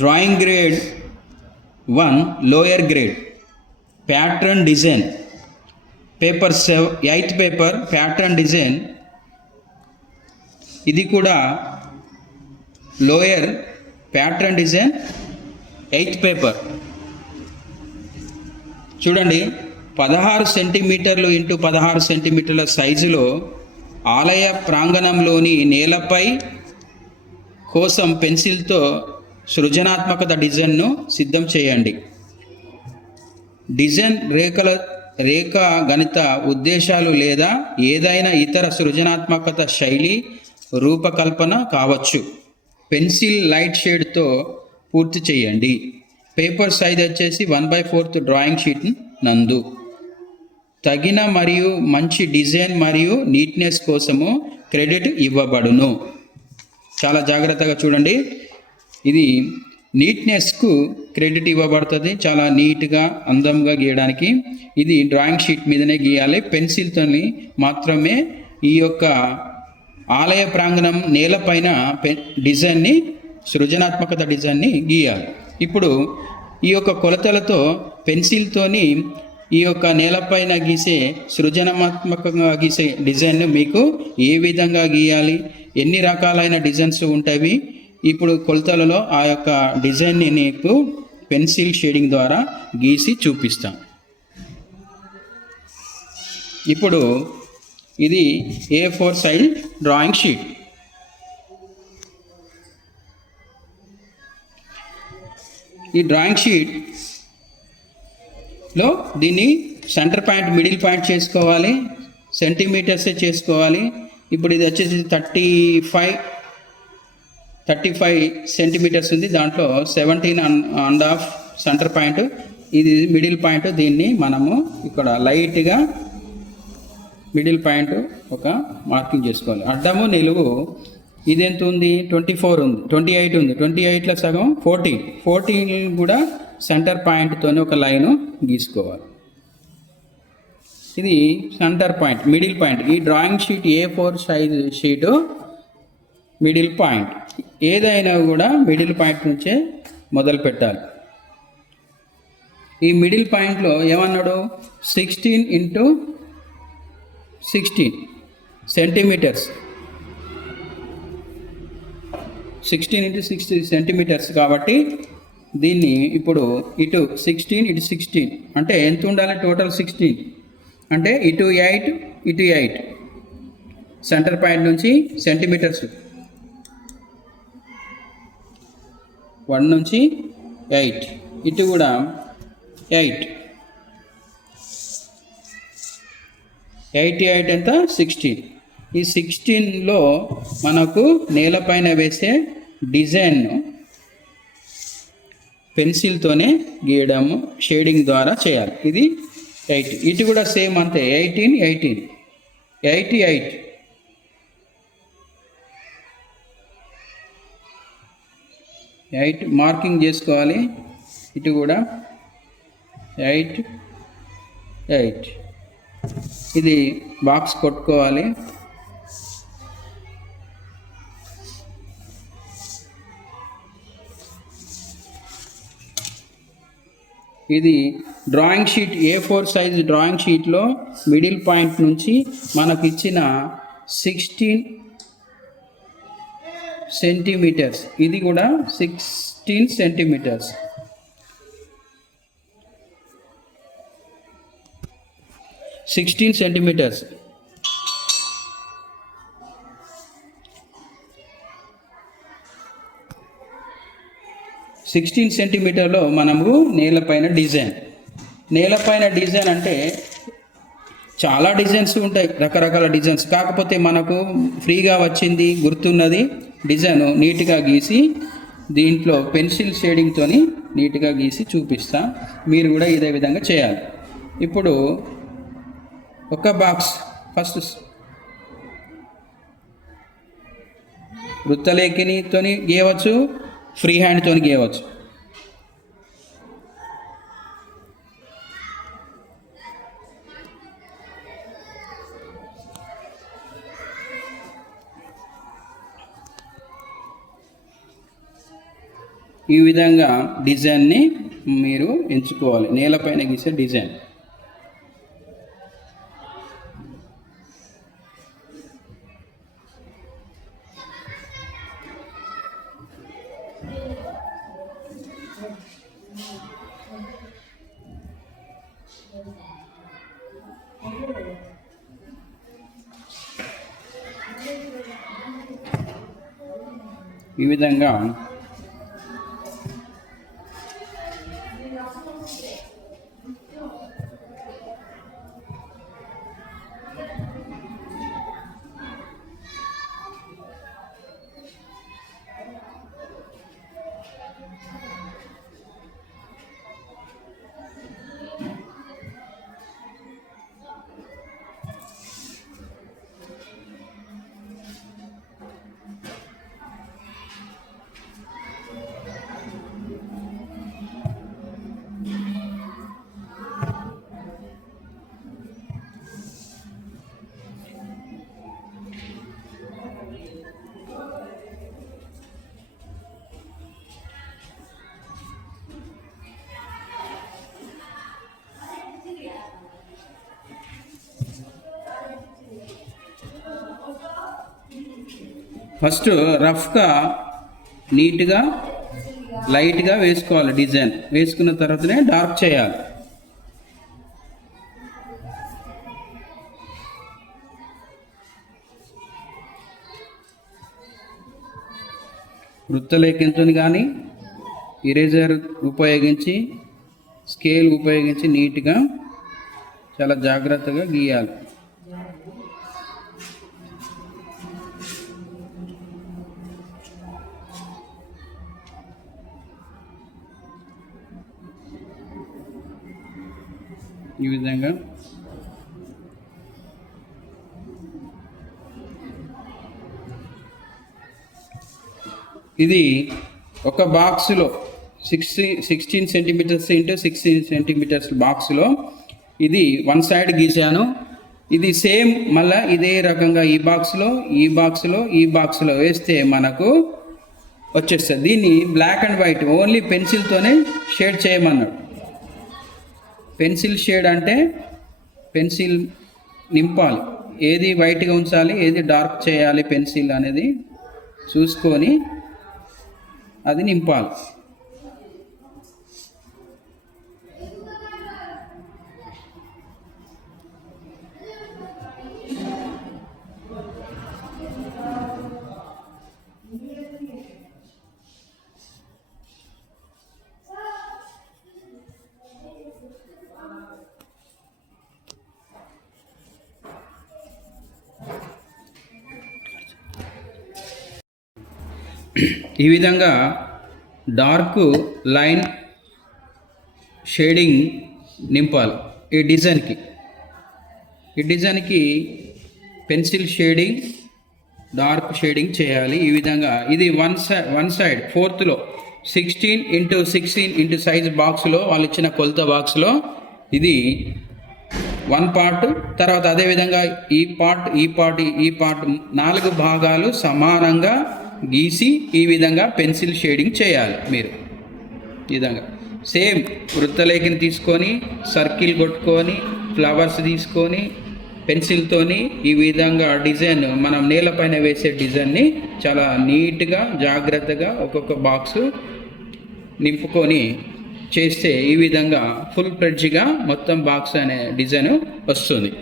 Drawing grade 1 lower grade pattern design paper 8th paper pattern design, ఇది కూడా lower pattern design 8th paper. చూడండి, 16 సెంటీమీటర్లు into 16 సెంటీమీటర్ల సైజులో ఆలయ ప్రాంగణంలోని నేలపై కోసం పెన్సిల్తో సృజనాత్మకత డిజైన్ను సిద్ధం చేయండి. డిజైన్ రేఖా గణిత ఉద్దేశాలు లేదా ఏదైనా ఇతర సృజనాత్మకత శైలి రూపకల్పన కావచ్చు. పెన్సిల్ లైట్ షేడ్తో పూర్తి చేయండి. పేపర్ సైజ్ వచ్చేసి 1/4 డ్రాయింగ్ షీట్ నందు. తగిన మరియు మంచి డిజైన్ మరియు నీట్నెస్ కోసము క్రెడిట్ ఇవ్వబడును. చాలా జాగ్రత్తగా చూడండి, ఇది నీట్నెస్కు క్రెడిట్ ఇవ్వబడుతుంది. చాలా నీట్గా అందంగా గీయడానికి ఇది డ్రాయింగ్ షీట్ మీదనే గీయాలి. పెన్సిల్తో మాత్రమే ఈ యొక్క ఆలయ ప్రాంగణం నేలపైన డిజైన్ని, సృజనాత్మకత డిజైన్ని గీయాలి. ఇప్పుడు ఈ యొక్క కొలతలతో పెన్సిల్తోని ఈ యొక్క నేలపైన గీసే సృజనాత్మకంగా గీసే డిజైన్ను మీకు ఏ విధంగా గీయాలి, ఎన్ని రకాలైన డిజైన్స్ ఉంటాయి, ఇప్పుడు కొలతలలో ఆ యొక్క డిజైన్ని నీకు పెన్సిల్ షేడింగ్ ద్వారా గీసి చూపిస్తాం. ఇప్పుడు ఇది A4 సైజ్ డ్రాయింగ్ షీట్. ఈ డ్రాయింగ్ షీట్లో దీన్ని సెంటర్ పాయింట్, మిడిల్ పాయింట్ చేసుకోవాలి. సెంటీమీటర్సే చేసుకోవాలి. ఇప్పుడు ఇది వచ్చేసి 35 సెంటీమీటర్స్ ఉంది. దాంట్లో 17.5 సెంటర్ పాయింట్, ఇది మిడిల్ పాయింట్. దీన్ని మనము ఇక్కడ లైట్గా మిడిల్ పాయింట్ ఒక మార్కింగ్ చేసుకోవాలి. అడ్డము నిలువు ఇది ఎంత ఉంది, 24 ఉంది, 28 ఉంది. 28లో సగం 14 కూడా సెంటర్ పాయింట్తో ఒక లైను గీసుకోవాలి. ఇది సెంటర్ పాయింట్, మిడిల్ పాయింట్. ఈ drawing sheet A4 size sheet middle point. ఏదైనా కూడా మిడిల్ పాయింట్ నుంచే మొదలు పెట్టాలి. ఈ మిడిల్ పాయింట్లో ఏమన్నాడు, 16 × 16 సెంటీమీటర్స్, 16 × 60 సెంటీమీటర్స్. కాబట్టి దీన్ని ఇప్పుడు ఇటు 16 × 16 అంటే ఎంత ఉండాలి, టోటల్ 16 అంటే ఇటు 8 ఇటు 8 సెంటర్ పాయింట్ నుంచి సెంటీమీటర్స్ 1 నుంచి 8, ఇటు కూడా 8 ఎంత 16. ఈ 16లో మనకు నేలపైన వేసే డిజైన్ను పెన్సిల్తోనే గీయడము, షేడింగ్ ద్వారా చేయాలి. ఇది 8, ఇటు కూడా సేమ్ అంతే, 18 8 మార్కింగ్ చేసుకోవాలి. ఇటు కూడా 8 ఇది బాక్స్ కొట్టుకోవాలి. ఇది drawing sheet A4 size drawing షీట్లో మిడిల్ పాయింట్ నుంచి మనకు ఇచ్చిన 16 సెంటీమీటర్స్, ఇది కూడా 16 సెంటీమీటర్స్. సెంటీమీటర్స్ 16 సెంటీమీటర్లో మనము నేలపైన డిజైన్ అంటే చాలా డిజైన్స్ ఉంటాయి, రకరకాల డిజైన్స్. కాకపోతే మనకు ఫ్రీగా వచ్చింది, గుర్తున్నది డిజైన్ నీట్గా గీసి దీంట్లో పెన్సిల్ షేడింగ్తో నీట్గా గీసి చూపిస్తా. మీరు కూడా ఇదే విధంగా చేయాలి. ఇప్పుడు ఒక బాక్స్ ఫస్ట్ వృత్తలేఖనితో గీయవచ్చు, ఫ్రీ హ్యాండ్తో గీయవచ్చు. ఈ విధంగా డిజైన్ని మీరు ఎంచుకోవాలి, నేలపైన గీసే డిజైన్. ఈ విధంగా ఫస్ట్ రఫ్గా నీట్గా లైట్గా వేసుకోవాలి. డిజైన్ వేసుకున్న తర్వాతనే డార్క్ చేయాలి. వృత్తలేఖంతో కానీ ఇరేజర్ ఉపయోగించి స్కేల్ ఉపయోగించి నీట్గా చాలా జాగ్రత్తగా గీయాలి. ఈ విధంగా ఇది ఒక బాక్స్లో 16 సెంటీమీటర్స్ ఇంటూ 16 సెంటీమీటర్స్ బాక్స్లో ఇది వన్ సైడ్ గీసాను. ఇది సేమ్ మళ్ళీ ఇదే రకంగా ఈ బాక్స్లో వేస్తే మనకు వచ్చేస్తుంది. దీన్ని బ్లాక్ అండ్ వైట్ ఓన్లీ పెన్సిల్తోనే షేడ్ చేయమన్నాడు. పెన్సిల్ షేడ్ అంటే పెన్సిల్ నింపాలి, ఏది వైట్గా ఉంచాలి, ఏది డార్క్ చేయాలి పెన్సిల్ అనేది చూసుకొని అది నింపాలి. ఈ విధంగా డార్క్ లైన్ షేడింగ్ నింపాలి. ఈ డిజైన్కి పెన్సిల్ షేడింగ్ డార్క్ షేడింగ్ చేయాలి. ఈ విధంగా ఇది వన్ సైడ్ ఫోర్త్లో 16x16 సైజ్ బాక్స్లో వాళ్ళు ఇచ్చిన కొలత బాక్స్లో ఇది వన్ పార్ట్. తర్వాత అదేవిధంగా ఈ పార్ట్ 4 భాగాలు సమానంగా గీసి ఈ విధంగా పెన్సిల్ షేడింగ్ చేయాలి. మీరు ఈ విధంగా సేమ్ వృత్తలేఖని తీసుకొని సర్కిల్ కొట్టుకొని ఫ్లవర్స్ తీసుకొని పెన్సిల్తోని ఈ విధంగా డిజైన్ మనం నేలపైన వేసే డిజైన్ని చాలా నీట్గా జాగ్రత్తగా ఒక్కొక్క బాక్స్ నింపుకొని చేస్తే ఈ విధంగా ఫుల్ ఫ్లెడ్జ్గా మొత్తం బాక్స్ అనే డిజైన్ వస్తుంది.